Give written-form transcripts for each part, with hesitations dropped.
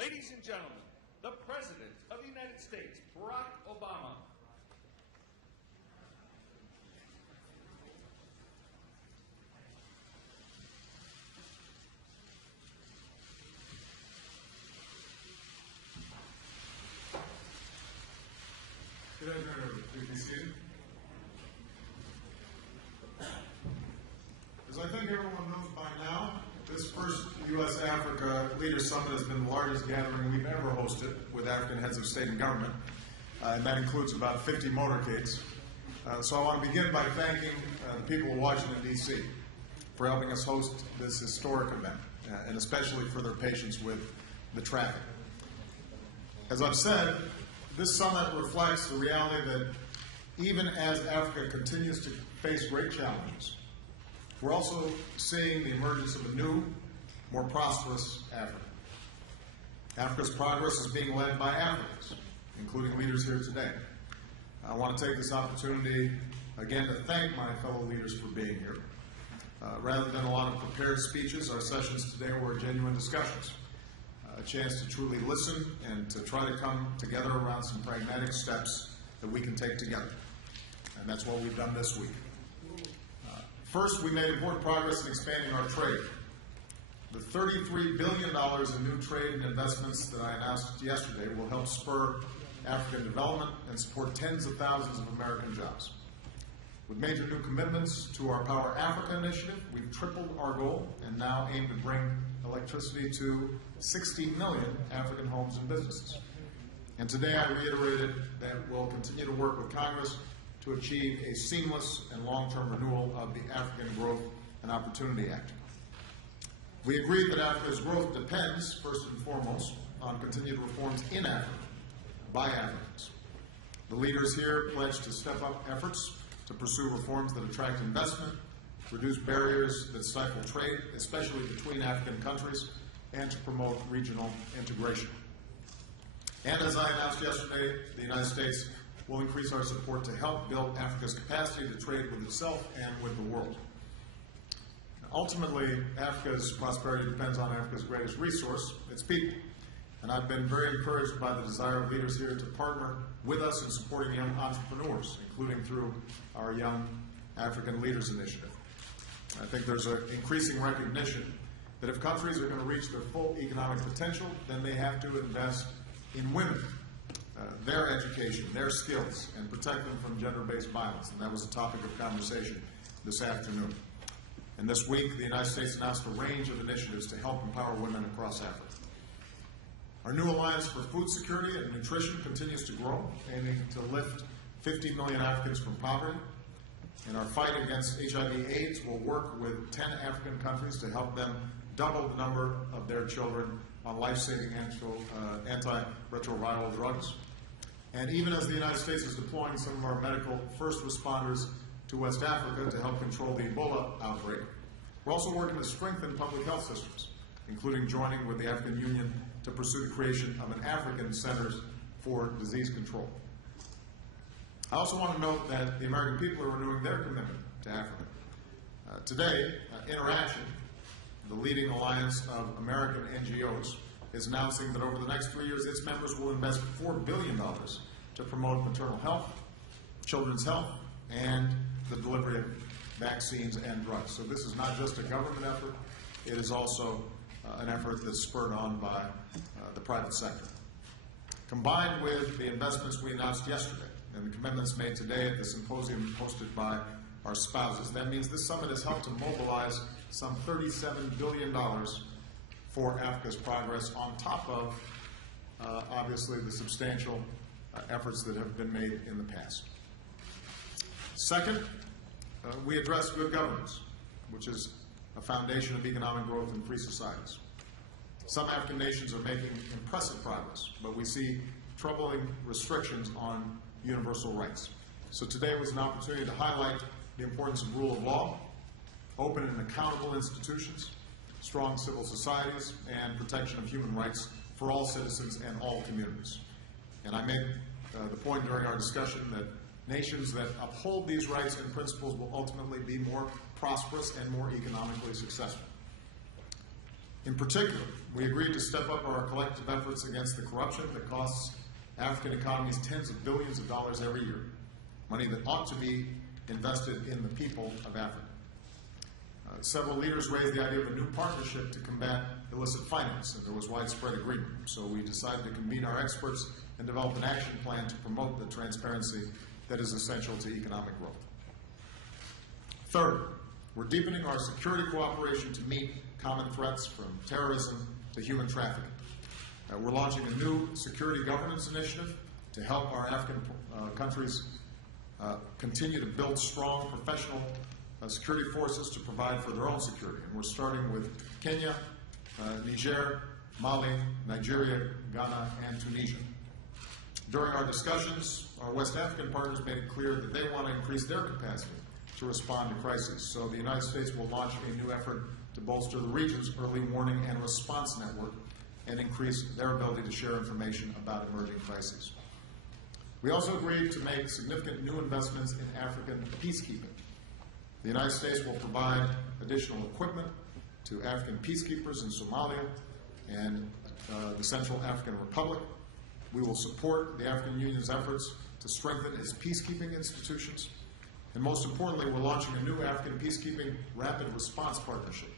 Ladies and gentlemen, the President of the United States, Barack Obama. Good afternoon, everybody. Please be seated. As I think everyone knows by now, this first U.S.-Africa Leaders Summit has been the largest gathering we've ever hosted with African heads of state and government, and that includes about 50 motorcades. So I want to begin by thanking the people of Washington, D.C. for helping us host this historic event, and especially for their patience with the traffic. As I've said, this summit reflects the reality that even as Africa continues to face great challenges, we're also seeing the emergence of a new, more prosperous Africa. Africa's progress is being led by Africans, including leaders here today. I want to take this opportunity again to thank my fellow leaders for being here. Rather than a lot of prepared speeches, our sessions today were genuine discussions, a chance to truly listen and to try to come together around some pragmatic steps that we can take together. And that's what we've done this week. First, we made important progress in expanding our trade. The $33 billion in new trade and investments that I announced yesterday will help spur African development and support tens of thousands of American jobs. With major new commitments to our Power Africa initiative, we've tripled our goal and now aim to bring electricity to 60 million African homes and businesses. And today I reiterated that we'll continue to work with Congress to achieve a seamless and long-term renewal of the African Growth and Opportunity Act. We agreed that Africa's growth depends, first and foremost, on continued reforms in Africa by Africans. The leaders here pledged to step up efforts to pursue reforms that attract investment, reduce barriers that stifle trade, especially between African countries, and to promote regional integration. And as I announced yesterday, the United States will increase our support to help build Africa's capacity to trade with itself and with the world. Ultimately, Africa's prosperity depends on Africa's greatest resource, its people. And I've been very encouraged by the desire of leaders here to partner with us in supporting young entrepreneurs, including through our Young African Leaders Initiative. I think there's an increasing recognition that if countries are going to reach their full economic potential, then they have to invest in women, their education, their skills, and protect them from gender-based violence. And that was the topic of conversation this afternoon. And this week, the United States announced a range of initiatives to help empower women across Africa. Our new Alliance for Food Security and Nutrition continues to grow, aiming to lift 50 million Africans from poverty. In our fight against HIV/AIDS, we'll work with 10 African countries to help them double the number of their children on life-saving antiretroviral drugs. And even as the United States is deploying some of our medical first responders to West Africa to help control the Ebola outbreak, we're also working to strengthen public health systems, including joining with the African Union to pursue the creation of an African Centers for Disease Control. I also want to note that the American people are renewing their commitment to Africa. Today, Interaction, the leading alliance of American NGOs, is announcing that over the next 3 years, its members will invest $4 billion to promote maternal health, children's health, and the delivery of vaccines and drugs. So this is not just a government effort, it is also an effort that's spurred on by the private sector. Combined with the investments we announced yesterday and the commitments made today at the symposium hosted by our spouses, that means this summit has helped to mobilize some $37 billion for Africa's progress on top of, obviously, the substantial efforts that have been made in the past. Second, we address good governance, which is a foundation of economic growth in free societies. Some African nations are making impressive progress, but we see troubling restrictions on universal rights. So today was an opportunity to highlight the importance of rule of law, open and accountable institutions, strong civil societies, and protection of human rights for all citizens and all communities. And I made the point during our discussion that nations that uphold these rights and principles will ultimately be more prosperous and more economically successful. In particular, we agreed to step up our collective efforts against the corruption that costs African economies tens of billions of dollars every year, money that ought to be invested in the people of Africa. Several leaders raised the idea of a new partnership to combat illicit finance, and there was widespread agreement. So we decided to convene our experts and develop an action plan to promote the transparency that is essential to economic growth. Third, we're deepening our security cooperation to meet common threats from terrorism to human trafficking. We're launching a new security governance initiative to help our African countries continue to build strong professional security forces to provide for their own security. And we're starting with Kenya, Niger, Mali, Nigeria, Ghana, and Tunisia. During our discussions, our West African partners made it clear that they want to increase their capacity to respond to crises. So the United States will launch a new effort to bolster the region's early warning and response network and increase their ability to share information about emerging crises. We also agreed to make significant new investments in African peacekeeping. The United States will provide additional equipment to African peacekeepers in Somalia and the Central African Republic. We will support the African Union's efforts to strengthen its peacekeeping institutions. And most importantly, we're launching a new African peacekeeping rapid response partnership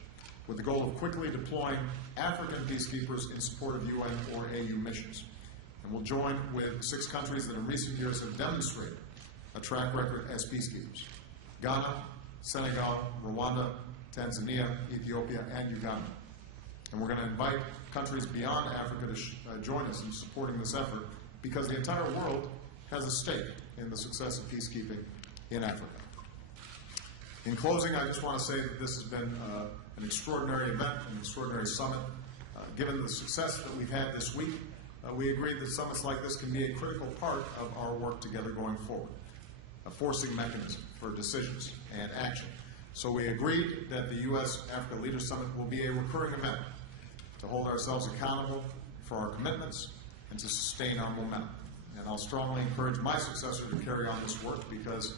with the goal of quickly deploying African peacekeepers in support of UN or AU missions. And we'll join with 6 countries that in recent years have demonstrated a track record as peacekeepers: Ghana, Senegal, Rwanda, Tanzania, Ethiopia, and Uganda. And we're going to invite countries beyond Africa to join us in supporting this effort, because the entire world has a stake in the success of peacekeeping in Africa. In closing, I just want to say that this has been an extraordinary event, an extraordinary summit. Given the success that we've had this week, we agreed that summits like this can be a critical part of our work together going forward, a forcing mechanism for decisions and action. So we agreed that the U.S.-Africa Leaders Summit will be a recurring event to hold ourselves accountable for our commitments and to sustain our momentum. And I'll strongly encourage my successor to carry on this work, because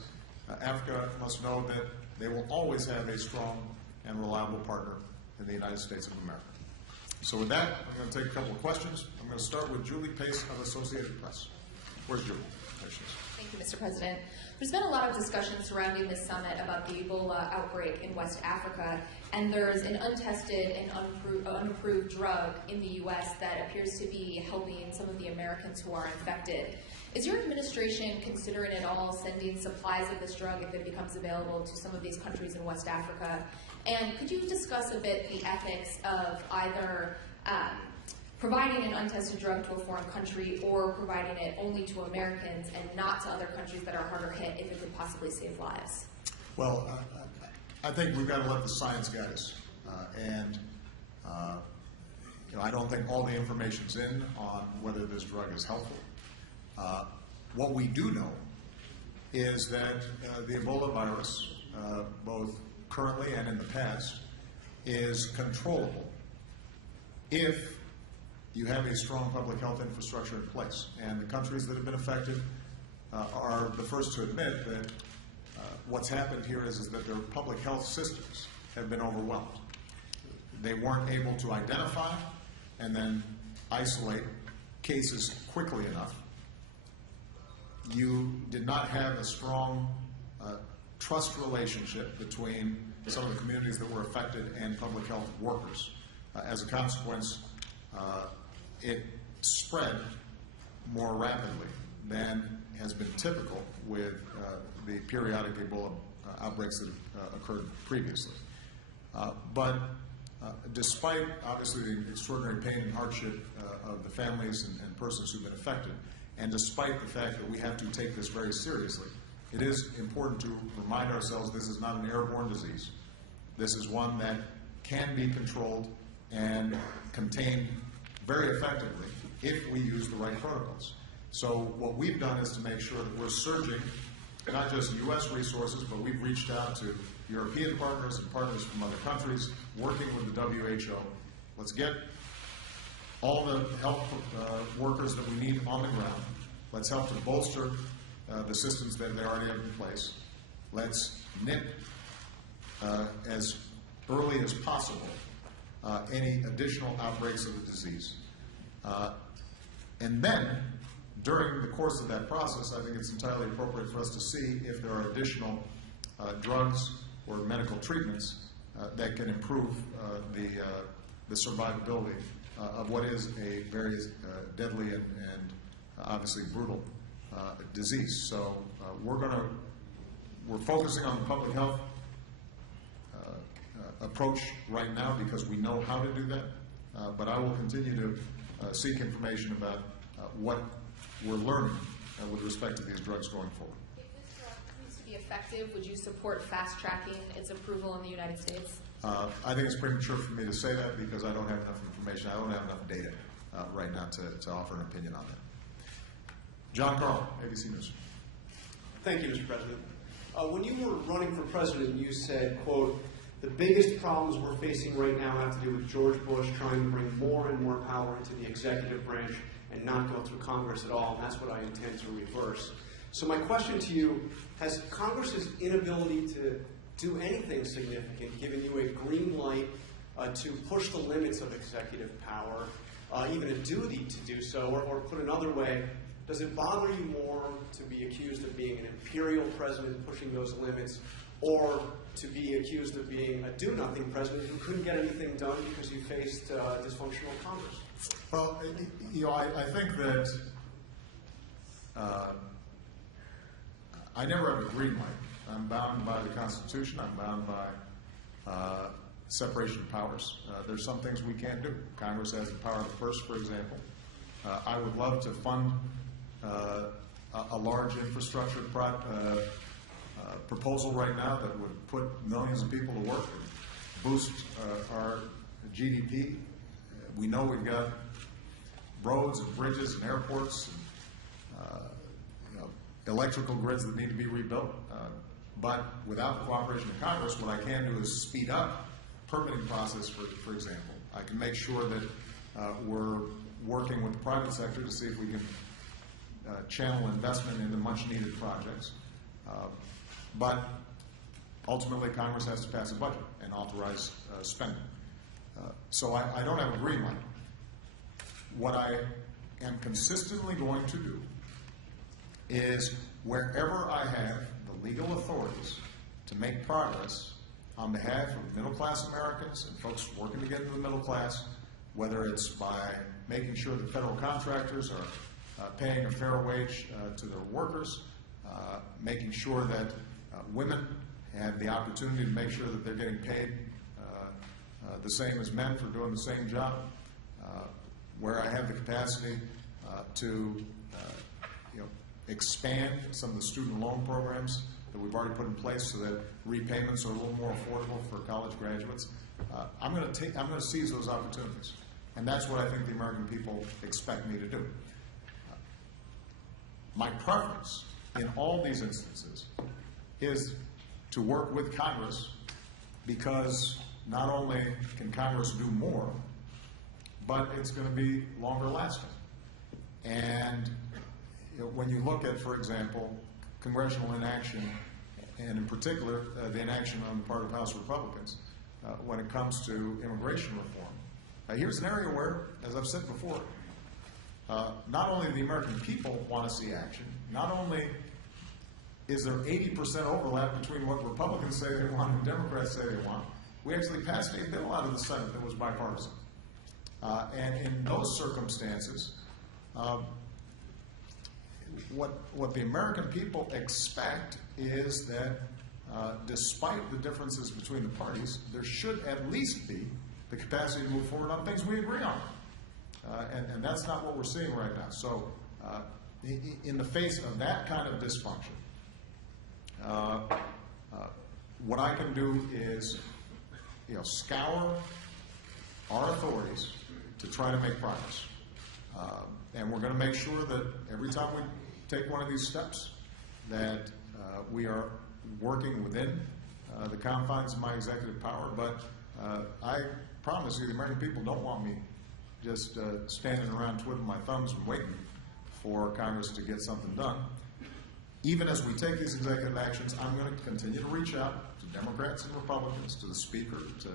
Africa must know that they will always have a strong and reliable partner in the United States of America. So with that, I'm going to take a couple of questions. I'm going to start with Julie Pace of Associated Press. Where's Julie? There she is. Thank you, Mr. President. There's been a lot of discussion surrounding this summit about the Ebola outbreak in West Africa, and there's an untested and unapproved drug in the U.S. that appears to be helping some of the Americans who are infected. Is your administration considering at all sending supplies of this drug if it becomes available to some of these countries in West Africa? And could you discuss a bit the ethics of either providing an untested drug to a foreign country or providing it only to Americans and not to other countries that are harder hit if it could possibly save lives? Well, I think we've got to let the science guide us. I don't think all the information's in on whether this drug is helpful. What we do know is that the Ebola virus, both currently and in the past, is controllable if you have a strong public health infrastructure in place. And the countries that have been affected are the first to admit that what's happened here is that their public health systems have been overwhelmed. They weren't able to identify and then isolate cases quickly enough. You did not have a strong trust relationship between some of the communities that were affected and public health workers. As a consequence, it spread more rapidly than has been typical with the periodic Ebola outbreaks that occurred previously. But despite, obviously, the extraordinary pain and hardship of the families and persons who've been affected, and despite the fact that we have to take this very seriously, it is important to remind ourselves this is not an airborne disease. This is one that can be controlled and contained very effectively if we use the right protocols. So what we've done is to make sure that we're surging not just U.S. resources, but we've reached out to European partners and partners from other countries, working with the WHO. Let's get all the health workers that we need on the ground. Let's help to bolster the systems that they already have in place. Let's nip as early as possible any additional outbreaks of the disease. And then, during the course of that process, I think it's entirely appropriate for us to see if there are additional drugs or medical treatments that can improve the survivability of what is a very deadly and obviously brutal disease. So we're focusing on the public health approach right now because we know how to do that. But I will continue to seek information about what we're learning with respect to these drugs going forward. If this drug proves to be effective, would you support fast-tracking its approval in the United States? I think it's premature for me to say that because I don't have enough information. I don't have enough data right now to offer an opinion on that. John Carl, ABC News. Thank you, Mr. President. When you were running for president, you said, quote, "The biggest problems we're facing right now have to do with George Bush trying to bring more and more power into the executive branch and not go through Congress at all, and that's what I intend to reverse." So my question to you, has Congress's inability to do anything significant given you a green light to push the limits of executive power, even a duty to do so, or put another way, does it bother you more to be accused of being an imperial president pushing those limits, or to be accused of being a do-nothing president who couldn't get anything done because you faced dysfunctional Congress? Well, I think that I never have a green light. I'm bound by the Constitution. I'm bound by separation of powers. There's some things we can't do. Congress has the power of the purse, for example. I would love to fund a large infrastructure proposal right now that would put millions of people to work and boost our GDP. We know we've got roads and bridges and airports and electrical grids that need to be rebuilt. But without the cooperation of Congress, what I can do is speed up permitting process, for example. I can make sure that we're working with the private sector to see if we can channel investment into much-needed projects. But ultimately, Congress has to pass a budget and authorize spending. So I don't have a green light. What I am consistently going to do is wherever I have the legal authorities to make progress on behalf of middle-class Americans and folks working to get into the middle class, whether it's by making sure that federal contractors are paying a fair wage to their workers, making sure that women have the opportunity to make sure that they're getting paid the same as men for doing the same job, where I have the capacity to expand some of the student loan programs that we've already put in place so that repayments are a little more affordable for college graduates. I'm going to seize those opportunities, and that's what I think the American people expect me to do. My preference in all these instances is to work with Congress because not only can Congress do more, but it's going to be longer lasting. And when you look at, for example, congressional inaction, and in particular the inaction on the part of House Republicans when it comes to immigration reform, here's an area where, as I've said before, not only the American people want to see action, not only is there 80% overlap between what Republicans say they want and Democrats say they want, we actually passed a bill out of the Senate that was bipartisan. And in those circumstances, what the American people expect is that despite the differences between the parties, there should at least be the capacity to move forward on things we agree on. And that's not what we're seeing right now. So in the face of that kind of dysfunction, what I can do is scour our authorities to try to make progress. And we're going to make sure that every time we take one of these steps that we are working within the confines of my executive power. But I promise you the American people don't want me just standing around twiddling my thumbs and waiting for Congress to get something done. Even as we take these executive actions, I'm going to continue to reach out to Democrats and Republicans, to the Speaker, to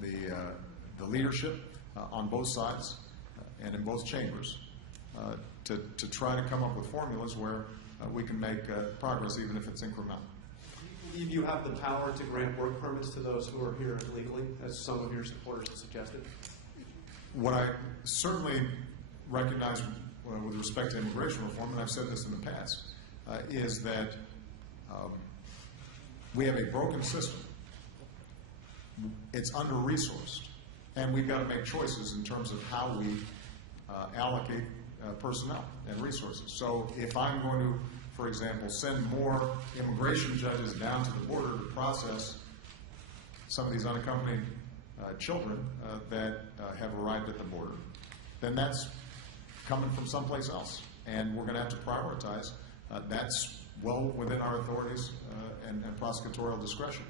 the leadership on both sides and in both chambers to try to come up with formulas where we can make progress, even if it's incremental. Do you believe you have the power to grant work permits to those who are here illegally, as some of your supporters have suggested? What I certainly recognize with respect to immigration reform, and I've said this in the past, is that we have a broken system. It's under-resourced, and we've got to make choices in terms of how we allocate personnel and resources. So if I'm going to, for example, send more immigration judges down to the border to process some of these unaccompanied children that have arrived at the border, then that's coming from someplace else, and we're going to have to prioritize. That's well within our authorities and prosecutorial discretion.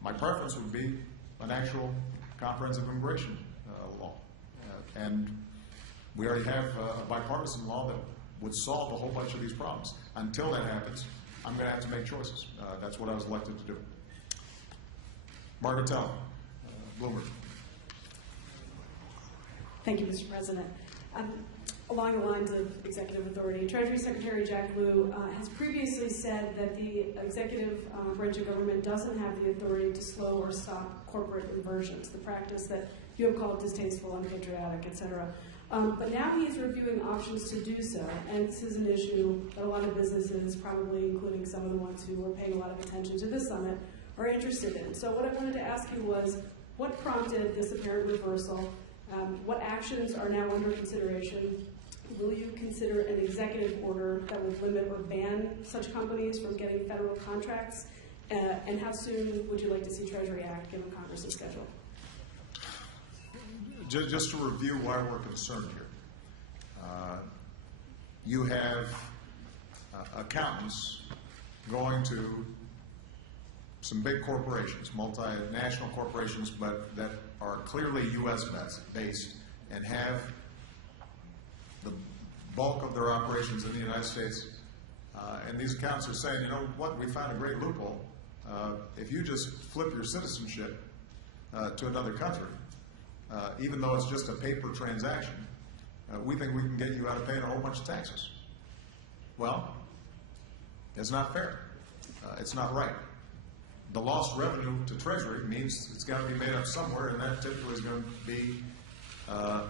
My preference would be an actual comprehensive immigration law, and we already have a bipartisan law that would solve a whole bunch of these problems. Until that happens, I'm going to have to make choices. That's what I was elected to do. Margaret Teller, Bloomberg. Thank you, Mr. President. Along the lines of executive authority, Treasury Secretary Jack Lew has previously said that the executive branch of government doesn't have the authority to slow or stop corporate inversions, the practice that you have called distasteful, unpatriotic, etc. But now he is reviewing options to do so, and this is an issue that a lot of businesses, probably including some of the ones who are paying a lot of attention to this summit, are interested in. So what I wanted to ask you was, what prompted this apparent reversal? What actions are now under consideration? Will you consider an executive order that would limit or ban such companies from getting federal contracts? And how soon would you like to see Treasury act given Congress's schedule? Just to review why we're concerned here. You have accountants going to some big corporations, multinational corporations, but that are clearly U.S. based and have the bulk of their operations in the United States. And these accountants are saying, you know what, we found a great loophole. If you just flip your citizenship to another country, even though it's just a paper transaction, we think we can get you out of paying a whole bunch of taxes. Well, it's not fair. It's not right. The lost revenue to Treasury means it's got to be made up somewhere, and that typically is going to be a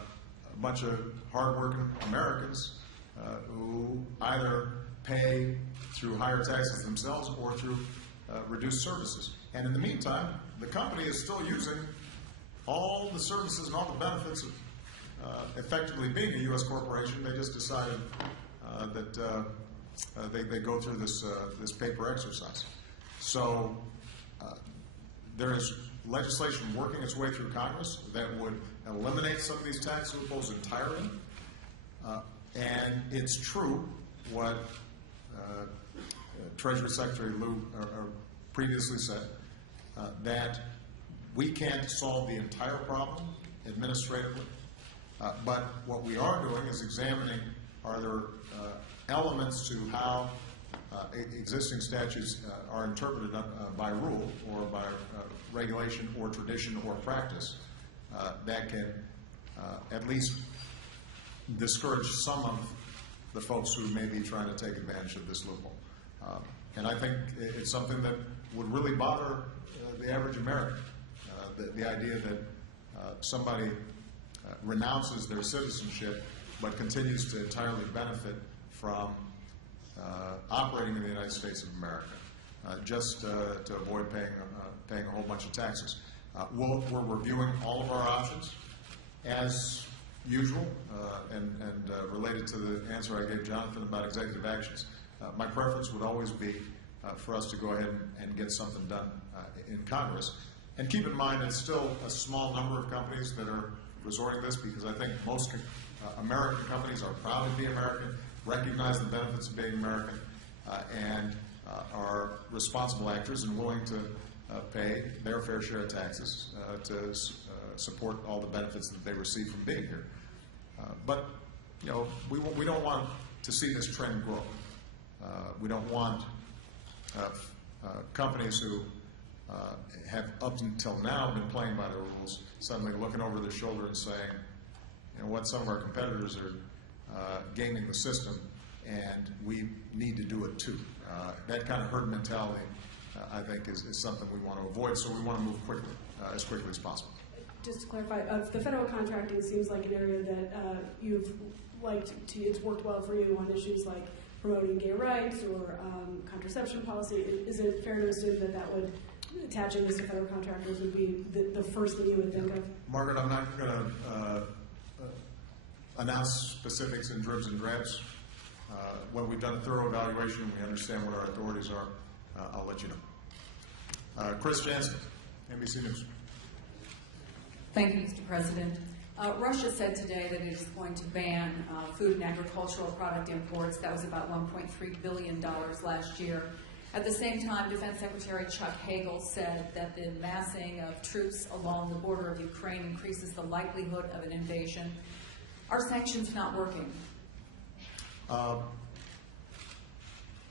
bunch of hardworking Americans who either pay through higher taxes themselves or through reduced services. And in the meantime, the company is still using all the services and all the benefits of effectively being a U.S. corporation. They just decided that they go through this paper exercise. So there is legislation working its way through Congress that would eliminate some of these tax loopholes entirely. And it's true what Treasury Secretary Lew previously said, that we can't solve the entire problem administratively. But what we are doing is examining, are there elements to how existing statutes are interpreted by rule or by regulation or tradition or practice that can at least discourage some of the folks who may be trying to take advantage of this loophole. And I think it's something that would really bother the average American, the idea that somebody renounces their citizenship but continues to entirely benefit from operating in the United States of America, just to avoid paying a whole bunch of taxes. We're reviewing all of our options as usual, and related to the answer I gave Jonathan about executive actions. My preference would always be for us to go ahead and get something done in Congress. And keep in mind, it's still a small number of companies that are resorting to this, because I think most American companies are proud to be American, recognize the benefits of being American, and are responsible actors and willing to pay their fair share of taxes to support all the benefits that they receive from being here. But you know, we don't want to see this trend grow. We don't want companies who have up until now been playing by the rules, suddenly looking over their shoulder and saying, you know what, some of our competitors are gaming the system, and we need to do it too. That kind of herd mentality, I think, is something we want to avoid, so we want to move quickly, as quickly as possible. Just to clarify, the federal contracting seems like an area that you've liked to, it's worked well for you on issues like promoting gay rights or contraception policy. Is it fair to assume that that would, attaching this to federal contractors would be the first thing you would think of? Margaret, I'm not going to announce specifics in dribs and drabs. When we've done a thorough evaluation, we understand what our authorities are, I'll let you know. Chris Jansen, NBC News. Thank you, Mr. President. Russia said today that it is going to ban food and agricultural product imports. That was about $1.3 billion last year. At the same time, Defense Secretary Chuck Hagel said that the massing of troops along the border of Ukraine increases the likelihood of an invasion. Are sanctions not working?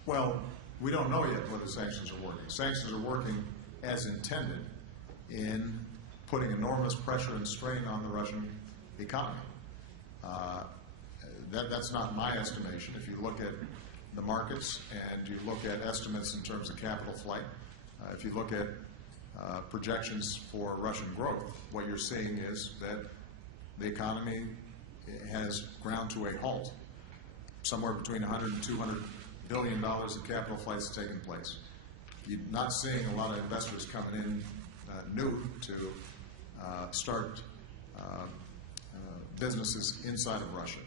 Well, we don't know yet whether sanctions are working. Sanctions are working as intended in putting enormous pressure and strain on the Russian economy. That's not my estimation. If you look at the markets and you look at estimates in terms of capital flight, if you look at projections for Russian growth, what you're seeing is that the economy has ground to a halt. Somewhere between $100 and $200 billion of capital flights taking place. You're not seeing a lot of investors coming in new to start businesses inside of Russia.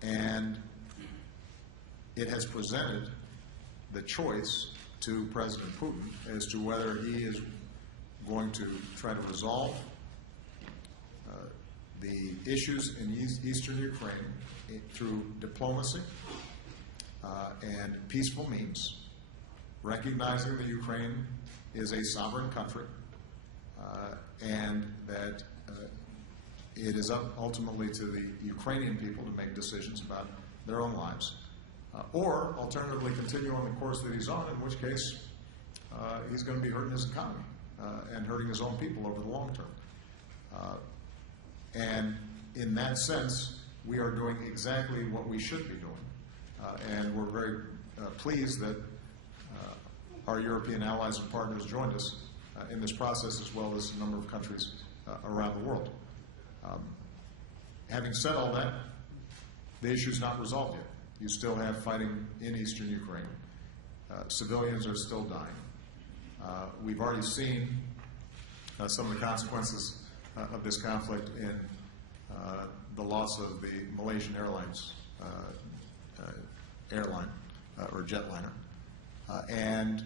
And it has presented the choice to President Putin as to whether he is going to try to resolve the issues in eastern Ukraine through diplomacy and peaceful means, recognizing that Ukraine is a sovereign country and that it is up ultimately to the Ukrainian people to make decisions about their own lives, or alternatively continue on the course that he's on, in which case he's going to be hurting his economy and hurting his own people over the long term. And in that sense, we are doing exactly what we should be doing. And we're very pleased that our European allies and partners joined us in this process, as well as a number of countries around the world. Having said all that, the issue is not resolved yet. You still have fighting in eastern Ukraine. Civilians are still dying. We've already seen some of the consequences of this conflict in the loss of the Malaysian Airlines airline or jetliner. And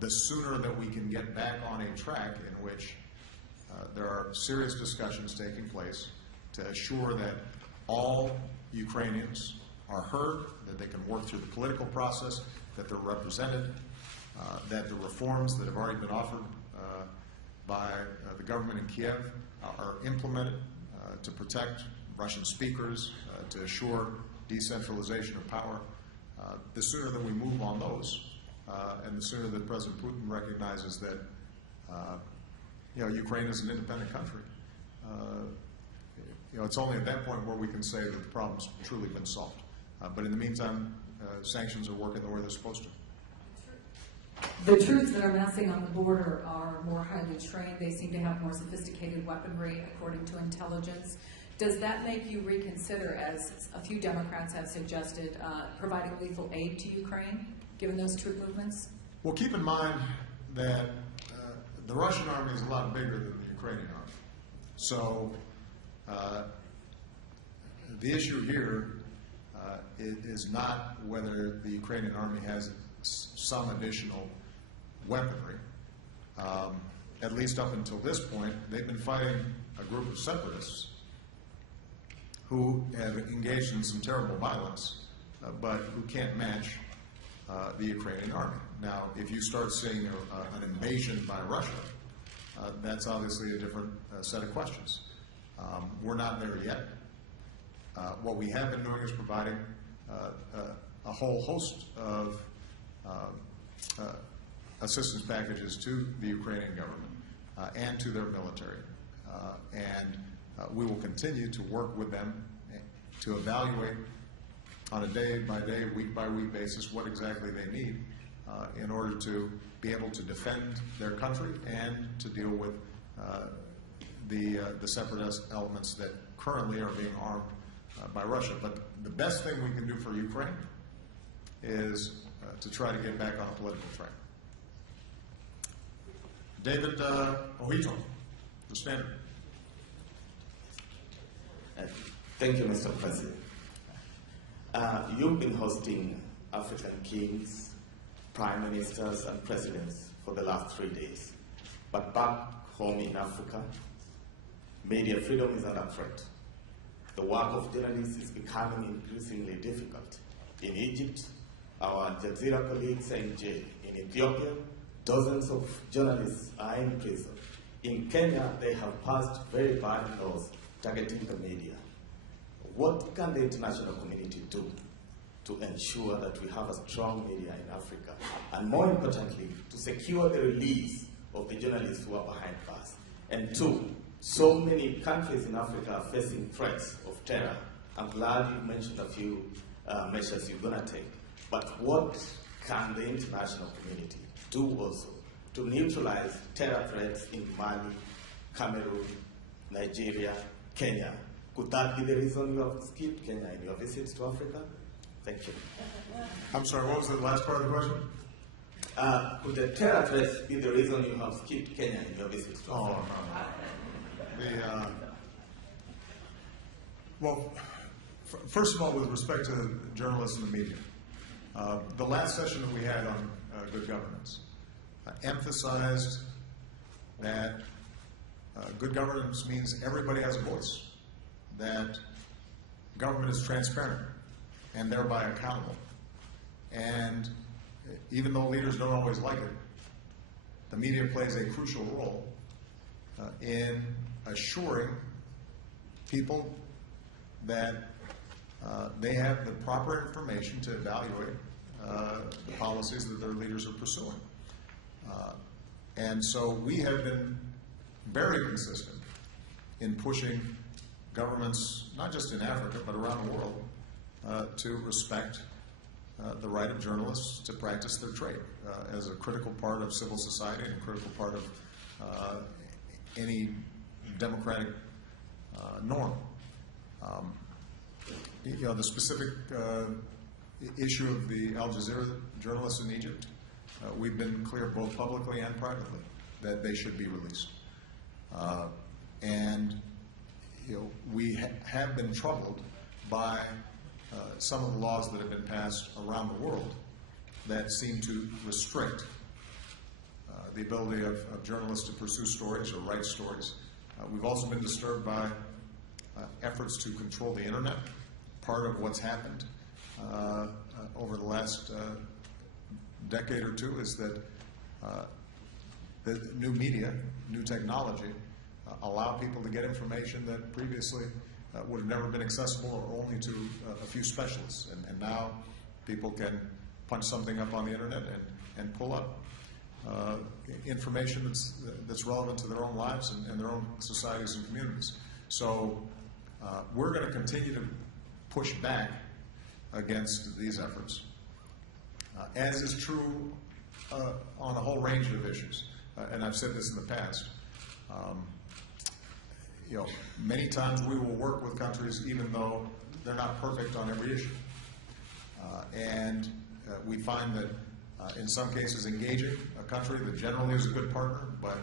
the sooner that we can get back on a track in which there are serious discussions taking place to assure that all Ukrainians are heard, that they can work through the political process, that they're represented, that the reforms that have already been offered by the government in Kiev are implemented to protect Russian speakers, to assure decentralization of power. The sooner that we move on those, and the sooner that President Putin recognizes that Ukraine is an independent country, it's only at that point where we can say that the problem's truly been solved. But in the meantime, sanctions are working the way they're supposed to. The troops that are massing on the border are more highly trained. They seem to have more sophisticated weaponry, according to intelligence. Does that make you reconsider, as a few Democrats have suggested, providing lethal aid to Ukraine, given those troop movements? Well, keep in mind that the Russian army is a lot bigger than the Ukrainian army. So the issue here is not whether the Ukrainian army has some additional weaponry. At least up until this point, they've been fighting a group of separatists who have engaged in some terrible violence, but who can't match the Ukrainian army. Now, if you start seeing an invasion by Russia, that's obviously a different set of questions. We're not there yet. What we have been doing is providing a whole host of assistance packages to the Ukrainian government and to their military. We will continue to work with them to evaluate on a day-by-day, week-by-week basis what exactly they need in order to be able to defend their country and to deal with the separatist elements that currently are being armed by Russia. But the best thing we can do for Ukraine is to try to get back on a political track. David Ojito, the Standard. Thank you, Mr. President. You've been hosting African kings, prime ministers, and presidents for the last 3 days. But back home in Africa, media freedom is under threat. The work of journalists is becoming increasingly difficult. In Egypt, our Al Jazeera colleagues are in jail. In Ethiopia, dozens of journalists are in prison. In Kenya, they have passed very bad laws targeting the media. What can the international community do to ensure that we have a strong media in Africa? And more importantly, to secure the release of the journalists who are behind bars. And two, so many countries in Africa are facing threats of terror. I'm glad you mentioned a few measures you're going to take. But what can the international community do also to neutralize terror threats in Mali, Cameroon, Nigeria, Kenya? Could that be the reason you have skipped Kenya in your visits to Africa? Thank you. I'm sorry, what was the last part of the question? Could the terror threats be the reason you have skipped Kenya in your visits to Africa? Well, first of all, with respect to journalists and the media, the last session that we had on good governance emphasized that good governance means everybody has a voice, that government is transparent and thereby accountable. And even though leaders don't always like it, the media plays a crucial role in assuring people that they have the proper information to evaluate the policies that their leaders are pursuing. And so we have been very consistent in pushing governments, not just in Africa, but around the world, to respect the right of journalists to practice their trade as a critical part of civil society and a critical part of any democratic norm. The specific issue of the Al Jazeera journalists in Egypt, we've been clear both publicly and privately that they should be released. We have been troubled by some of the laws that have been passed around the world that seem to restrict the ability of journalists to pursue stories or write stories. We've also been disturbed by efforts to control the internet. Part of what's happened over the last decade or two is that the new media, new technology, allow people to get information that previously would have never been accessible or only to a few specialists. And now people can punch something up on the internet and pull up information that's relevant to their own lives and their own societies and communities. So we're going to continue to push back against these efforts, as is true on a whole range of issues. And I've said this in the past. Many times we will work with countries even though they're not perfect on every issue. We find that in some cases engaging a country that generally is a good partner but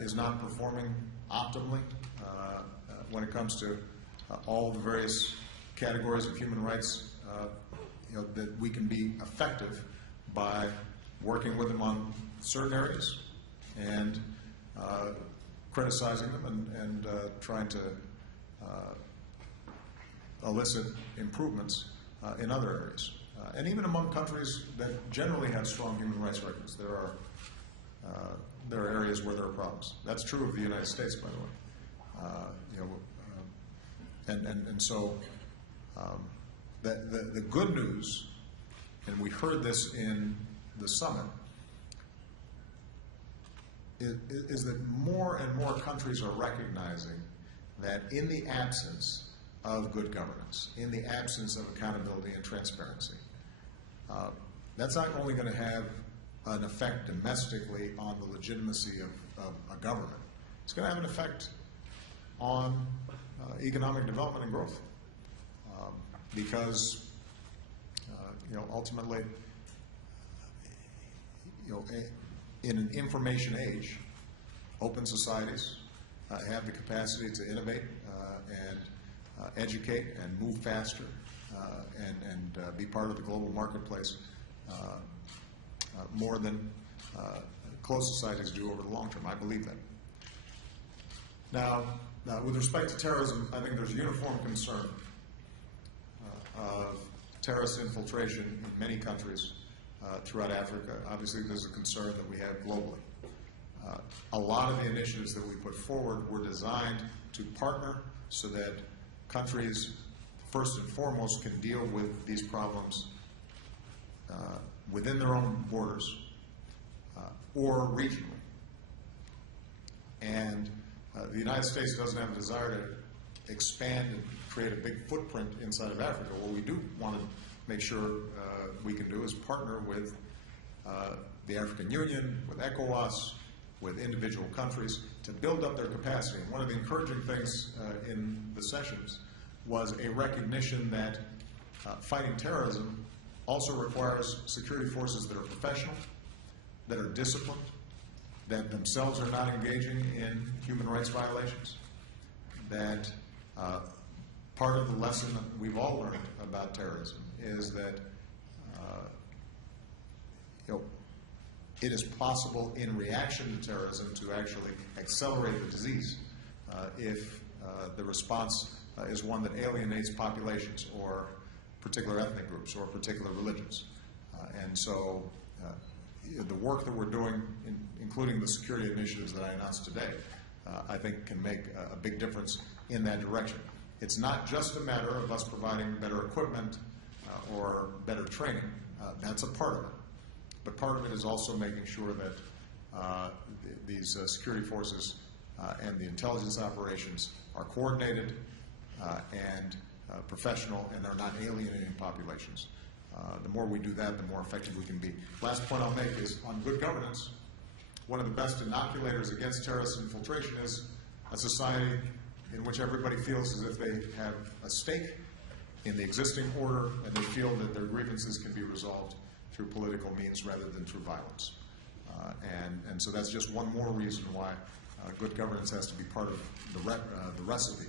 is not performing optimally when it comes to all the various categories of human rights, that we can be effective by working with them on certain areas and criticizing them and trying to elicit improvements in other areas. And even among countries that generally have strong human rights records, there are areas where there are problems. That's true of the United States, by the way. So the good news, and we heard this in the summit, is that more and more countries are recognizing that in the absence of good governance, in the absence of accountability and transparency, that's not only going to have an effect domestically on the legitimacy of a government, it's going to have an effect on economic development and growth. Because, ultimately, in an information age, open societies have the capacity to innovate and educate and move faster and be part of the global marketplace more than closed societies do over the long term. I believe that. Now, with respect to terrorism, I think there's uniform concern of terrorist infiltration in many countries throughout Africa. Obviously, there's a concern that we have globally. A lot of the initiatives that we put forward were designed to partner so that countries, first and foremost, can deal with these problems within their own borders or regionally. And the United States doesn't have a desire to expand and create a big footprint inside of Africa. What we do want to make sure we can do is partner with the African Union, with ECOWAS, with individual countries to build up their capacity. And one of the encouraging things in the sessions was a recognition that fighting terrorism also requires security forces that are professional, that are disciplined, that themselves are not engaging in human rights violations, that part of the lesson that we've all learned about terrorism is that it is possible in reaction to terrorism to actually accelerate the disease if the response is one that alienates populations or particular ethnic groups or particular religions. And so the work that we're doing, including the security initiatives that I announced today, I think can make a big difference in that direction. It's not just a matter of us providing better equipment or better training. That's a part of it. But part of it is also making sure that these security forces and the intelligence operations are coordinated and professional, and they're not alienating populations. The more we do that, the more effective we can be. Last point I'll make is on good governance. One of the best inoculators against terrorist infiltration is a society in which everybody feels as if they have a stake in the existing order and they feel that their grievances can be resolved through political means rather than through violence. And so that's just one more reason why good governance has to be part of the recipe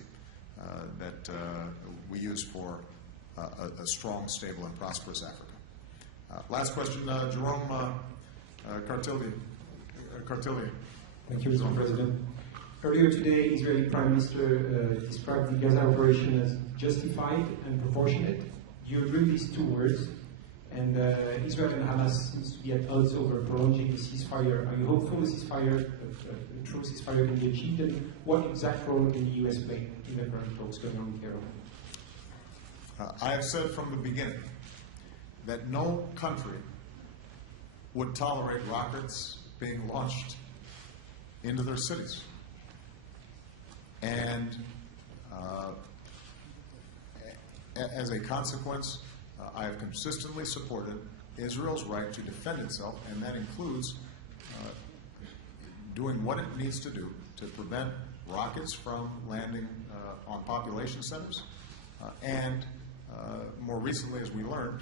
that we use for a strong, stable, and prosperous Africa. Last question, Jerome Cartilli. Thank you, Mr. President. Earlier today, Israeli Prime Minister described the Gaza operation as justified and proportionate. Do you agree with these two words? And Israel and Hamas seems to be at odds over prolonging the ceasefire. Are you hopeful the ceasefire, a true ceasefire can be achieved? And what exact role can the U.S. play in the current talks going on in Cairo? I have said from the beginning that no country would tolerate rockets being launched into their cities. And as a consequence, I have consistently supported Israel's right to defend itself, and that includes doing what it needs to do to prevent rockets from landing on population centers, and more recently, as we learned,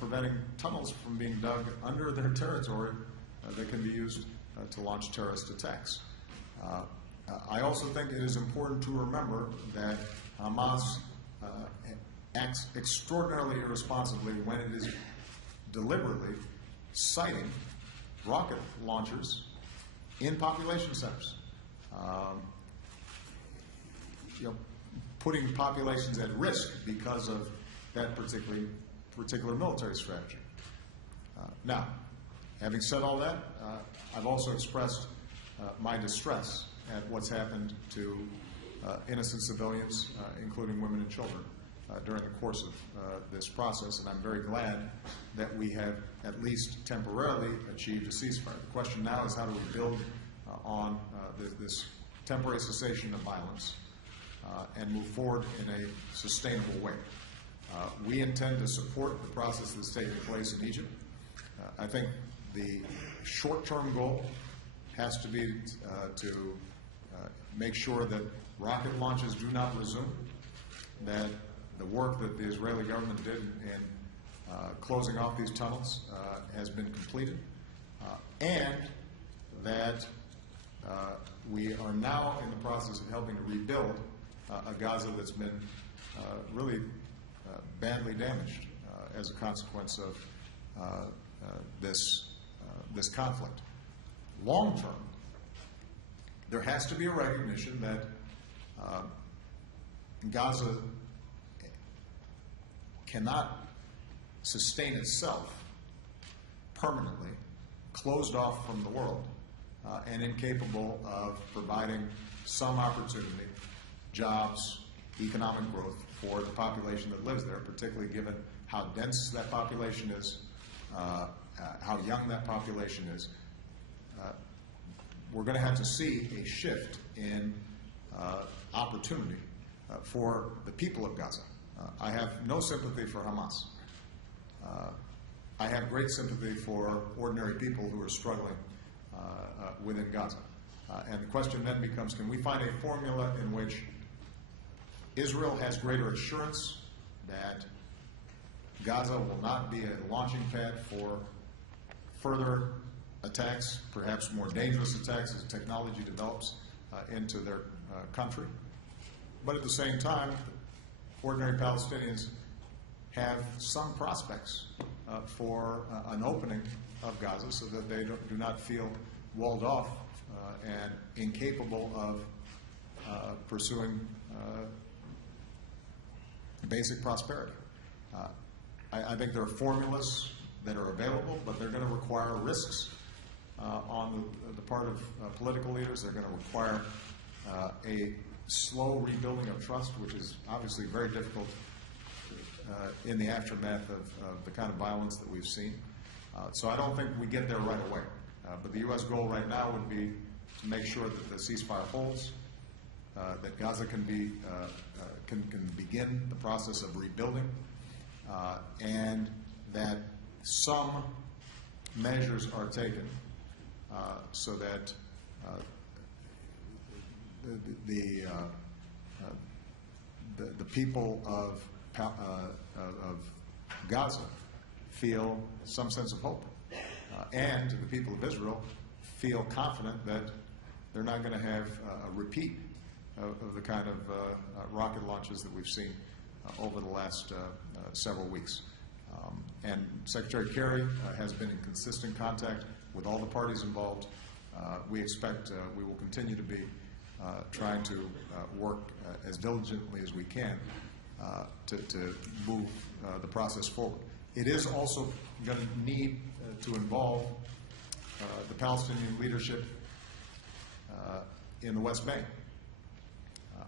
preventing tunnels from being dug under their territory that can be used to launch terrorist attacks. I also think it is important to remember that Hamas acts extraordinarily irresponsibly when it is deliberately siting rocket launchers in population centers, putting populations at risk because of that particular military strategy. Now, having said all that, I've also expressed my distress at what's happened to innocent civilians, including women and children, during the course of this process, and I'm very glad that we have at least temporarily achieved a ceasefire. The question now is how do we build on this temporary cessation of violence and move forward in a sustainable way. We intend to support the process that's taking place in Egypt. I think the short-term goal has to be to make sure that rocket launches do not resume, that the work that the Israeli government did in closing off these tunnels has been completed, and that we are now in the process of helping to rebuild a Gaza that's been really badly damaged as a consequence of this conflict. Long term, there has to be a recognition that Gaza cannot sustain itself permanently, closed off from the world, and incapable of providing some opportunity, jobs, economic growth for the population that lives there, particularly given how dense that population is, how young that population is. We're going to have to see a shift in opportunity for the people of Gaza. I have no sympathy for Hamas. I have great sympathy for ordinary people who are struggling within Gaza. And the question then becomes, can we find a formula in which Israel has greater assurance that Gaza will not be a launching pad for further attacks, perhaps more dangerous attacks as technology develops into their country. But at the same time, ordinary Palestinians have some prospects for an opening of Gaza so that they do not feel walled off and incapable of pursuing basic prosperity. I think there are formulas that are available, but they're going to require risks on the part of political leaders. They're going to require a slow rebuilding of trust, which is obviously very difficult in the aftermath of the kind of violence that we've seen. So I don't think we get there right away. But the U.S. goal right now would be to make sure that the ceasefire holds, that Gaza can begin the process of rebuilding, and that some measures are taken so that the people of Gaza feel some sense of hope, and the people of Israel feel confident that they're not going to have a repeat of the kind of rocket launches that we've seen over the last several weeks. And Secretary Kerry has been in consistent contact with all the parties involved. We expect we will continue to be trying to work as diligently as we can to move the process forward. It is also going to need to involve the Palestinian leadership in the West Bank.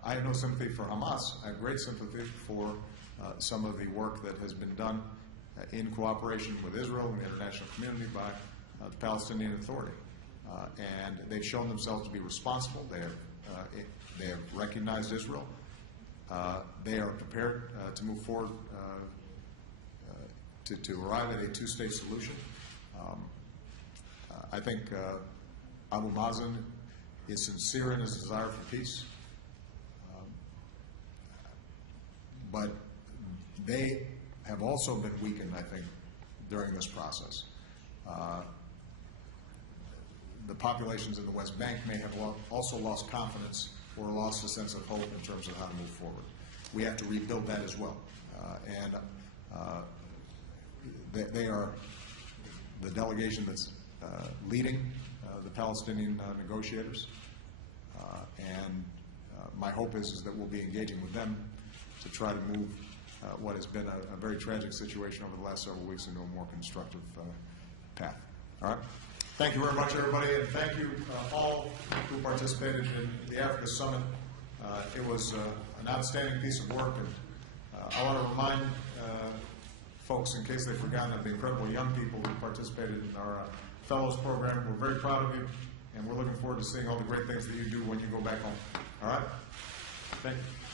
I have no sympathy for Hamas. I have great sympathy for some of the work that has been done in cooperation with Israel and the international community by the Palestinian Authority. And they've shown themselves to be responsible. They have recognized Israel. They are prepared to move forward to arrive at a two-state solution. I think Abu Mazen is sincere in his desire for peace. But they have also been weakened, I think, during this process. The populations in the West Bank may have also lost confidence or lost a sense of hope in terms of how to move forward. We have to rebuild that as well. They are the delegation that's leading the Palestinian negotiators. And my hope is that we'll be engaging with them to try to move what has been a very tragic situation over the last several weeks into a more constructive path. All right? Thank you very much, everybody, and thank you all who participated in the Africa Summit. It was an outstanding piece of work, and I want to remind folks, in case they've forgotten, of the incredible young people who participated in our Fellows Program. We're very proud of you, and we're looking forward to seeing all the great things that you do when you go back home. All right? Thank you.